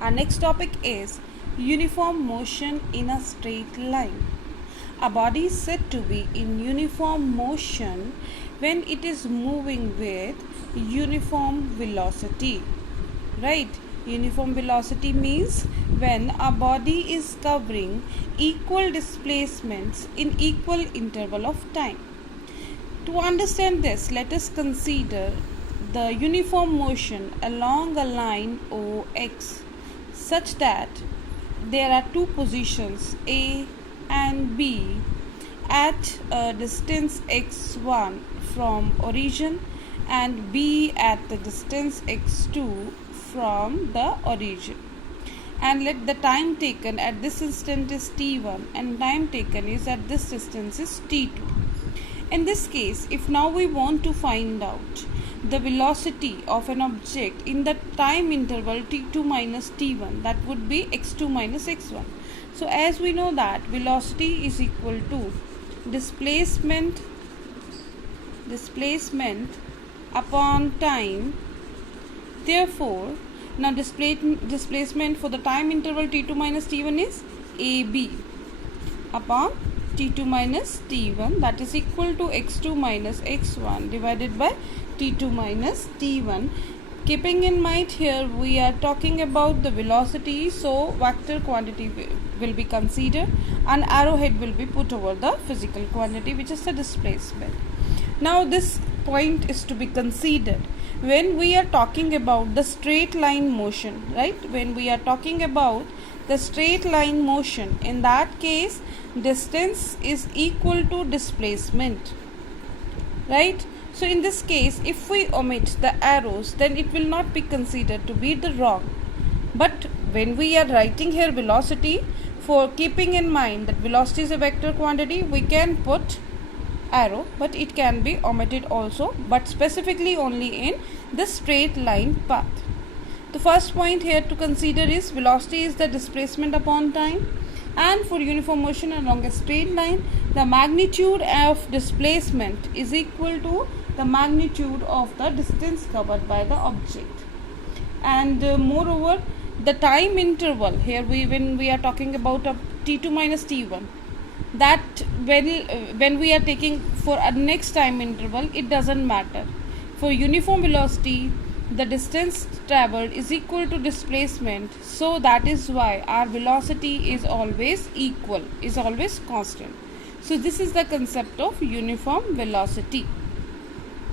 Our next topic is uniform motion in a straight line. A body is said to be in uniform motion when it is moving with uniform velocity. Right? Uniform velocity means when a body is covering equal displacements in equal interval of time. To understand this, let us consider the uniform motion along a line OX such that there are two positions A and B at a distance x1 from origin and B at the distance x2 from the origin, and let the time taken at this instant is t1 and time taken is at this distance is t2. In this case, if now we want to find out the velocity of an object in the time interval t2 minus t1, that would be x2 minus x1. So as we know that velocity is equal to displacement upon time. Therefore, now displacement for the time interval t2 minus t1 is AB upon t2 minus t1, that is equal to x2 minus x1 divided by t2 minus t1. Keeping in mind here we are talking about the velocity, so vector quantity will be considered and arrowhead will be put over the physical quantity, which is the displacement. Now this point is to be considered when we are talking about the straight line motion, right? When we are talking about the straight line motion, in that case distance is equal to displacement, right? So in this case, if we omit the arrows, then it will not be considered to be the wrong. But when we are writing here velocity, for keeping in mind that velocity is a vector quantity, we can put arrow, but it can be omitted also, but specifically only in the straight line path. The first point here to consider is velocity is the displacement upon time, and for uniform motion along a straight line, the magnitude of displacement is equal to the magnitude of the distance covered by the object. And moreover, the time interval here, when we are talking about a t2 minus t1, that when we are taking for a next time interval, it doesn't matter. For uniform velocity, the distance traveled is equal to displacement, so that is why our velocity is always equal, is always constant. So this is the concept of uniform velocity.